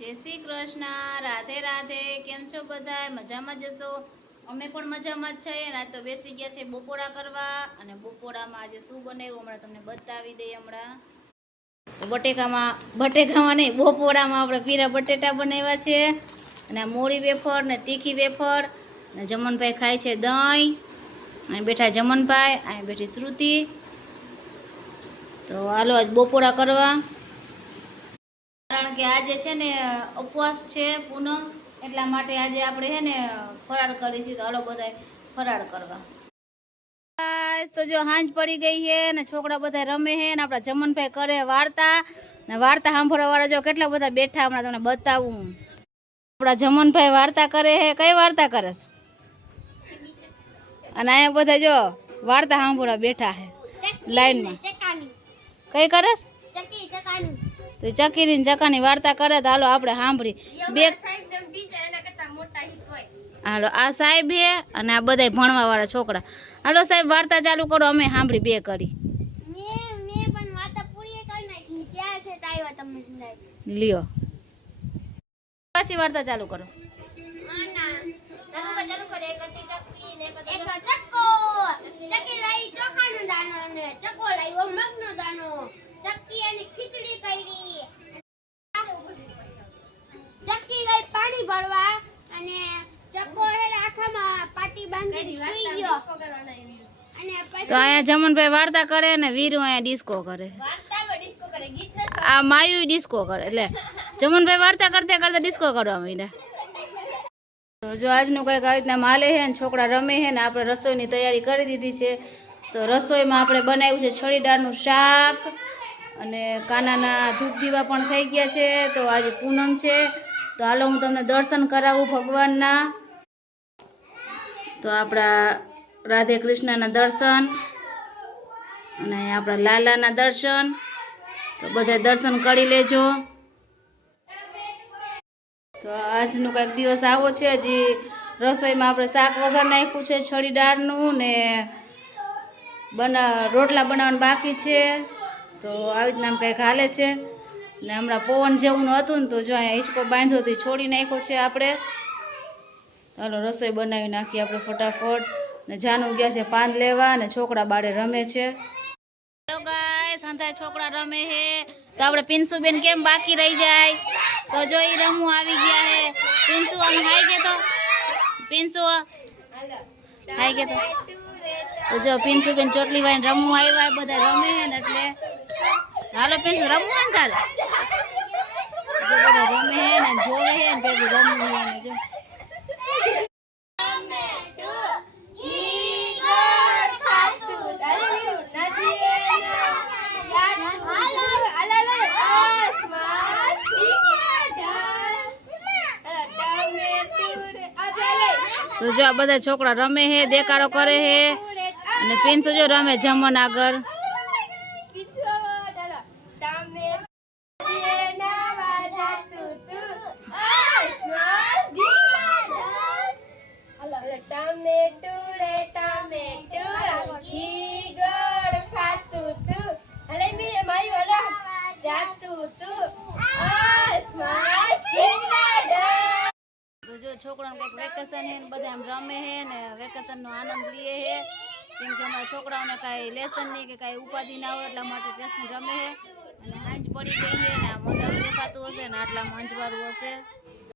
જય શ્રી કૃષ્ણ, રાધે રાધે, કેમ છો બધા મજામાં જશો અમે પણ મજામાં જ છીએ. ને તો બેસી ગયા છે બપોરા કરવા અને બપોરામાં આજે શું બનાવ્યું હમણાં તમને બતાવી દઈએ હમણાં. બટેકામાં બટેકામાં નહીં, બપોરામાં આપણે પીરા બટેટા બનાવ્યા છે. અને મોરી વેફર ને તીખી વેફર. અને જમનભાઈ ખાય છે દહીં. અહીં બેઠા જમનભાઈ, અહીં બેઠી શ્રુતિ. તો હાલો આજ બપોરા કરવા. કારણ કે આજે છે ને ઉપવાસ છે પૂનમ એટલા માટે આજે આપણે છે ને ફરાળ કરી છે તો હાલો બધા ફરાળ કરવા. તો જો હાંજ પડી ગઈ છે ને છોકરા બધા રમે છે ને આપણા જમનભાઈ કરે વાર્તા. ને વાર્તા સાંભળવા વાળા જો કેટલા બધા બેઠા હમણાં તમને બતાવું. આપણા જમનભાઈ વાર્તા કરે છે. કઈ વાર્તા કરે અને અહીંયા બધા જો વાર્તા સાંભળવા બેઠા છે. લાઈનમાં. કઈ કરે તો ચકીની ચકાની વાર્તા કરે તો હાલો આપણે સાંભળી. બે હાલો આ સાહેબ હે અને આ બધા ભણવા વાળા છોકરા. હાલો સાહેબ વાર્તા ચાલુ કરો અમે સાંભળી બે કરી. લ્યો. પાછી વાર્તા ચાલુ કરો. ચક્કી. ગઈ પાણી ભરવા અને ચક્કો હેડ આખામાં પાટી બાંધી સુઈ ગયો. અને તો અહીંયા જમનભાઈ વાર્તા કરે ને વીરુ અહીંયા ડિસ્કો કરે. આ માયુ ડિસ્કો કરે એટલે જમનભાઈ વાર્તા કરતા કરતા ડિસ્કો કરવા માંડ્યા. તો જો આજનું કંઈક આવી રીતના માલે છે ને છોકરા રમે છે ને આપણે રસોઈની તૈયારી કરી દીધી છે. તો રસોઈમાં આપણે બનાવ્યું છે છડી દાળનું શાક અને કાનાના ધૂપ દીવા પણ થઈ ગયા છે, તો આજે પૂનમ છે. તો હાલો હું તમને દર્શન કરાવું ભગવાનના. તો આપણા રાધે કૃષ્ણના દર્શન અને આપણા લાલાના દર્શન. તો બધા દર્શન કરી લેજો. તો આજનું કંઈક દિવસ આવો છે, હજી રસોઈમાં આપણે શાક વઘાર નાખ્યું છે છડી દાળનું ને બના રોટલા બનાવવાનું બાકી છે. તો આવી રીતના કંઈક હાલે છે. ને હમણાં પવન જેવું હતું ને તો જો અહીંયા હિંચકો બાંધ્યો તો છોડી નાખ્યો છે આપણે. ચાલો રસોઈ બનાવી નાખીએ આપણે ફટાફટ. ને જાનું ગયા છે પાન લેવા ને છોકરા બારે રમે છે. ગાઈસ છોકરા રમે છે તો આપણે પિન્સુબેન કેમ બાકી રહી જાય? તો જો એ રમવું આવી ગયા હે. પિન્સુ આમ હાઈ ગયો તો? પિન્સુ, હાઈ ગયો તો? તો જો પિન્સુબેન ચોટલી વાઈને રમવું આવ્યા, બધા રમે એટલે હાલો પિન્સુ, રમવું ને તારે? બધા રમે હે ને જોવે હે ને રમવું જો. તો જો આ બધા છોકરા રમે હે દેકારો કરે હે. અને પિન્સ જો રમે જમણ આગળ છોકરાને કંઈક વેકેશન હે ને બધા એમ રમે હે ને વેકેશનનો આનંદ લે હે કેમ કે અમારા છોકરાઓને કાંઈ લેસન નહીં કે કાંઈ ઉપાધિ ના હોય એટલા માટે વેકેશન રમે હે અને હાંજ પડી ગઈ છે ને આ મજા દેખાતું હશે ને આટલામાં અંજવાળું હશે.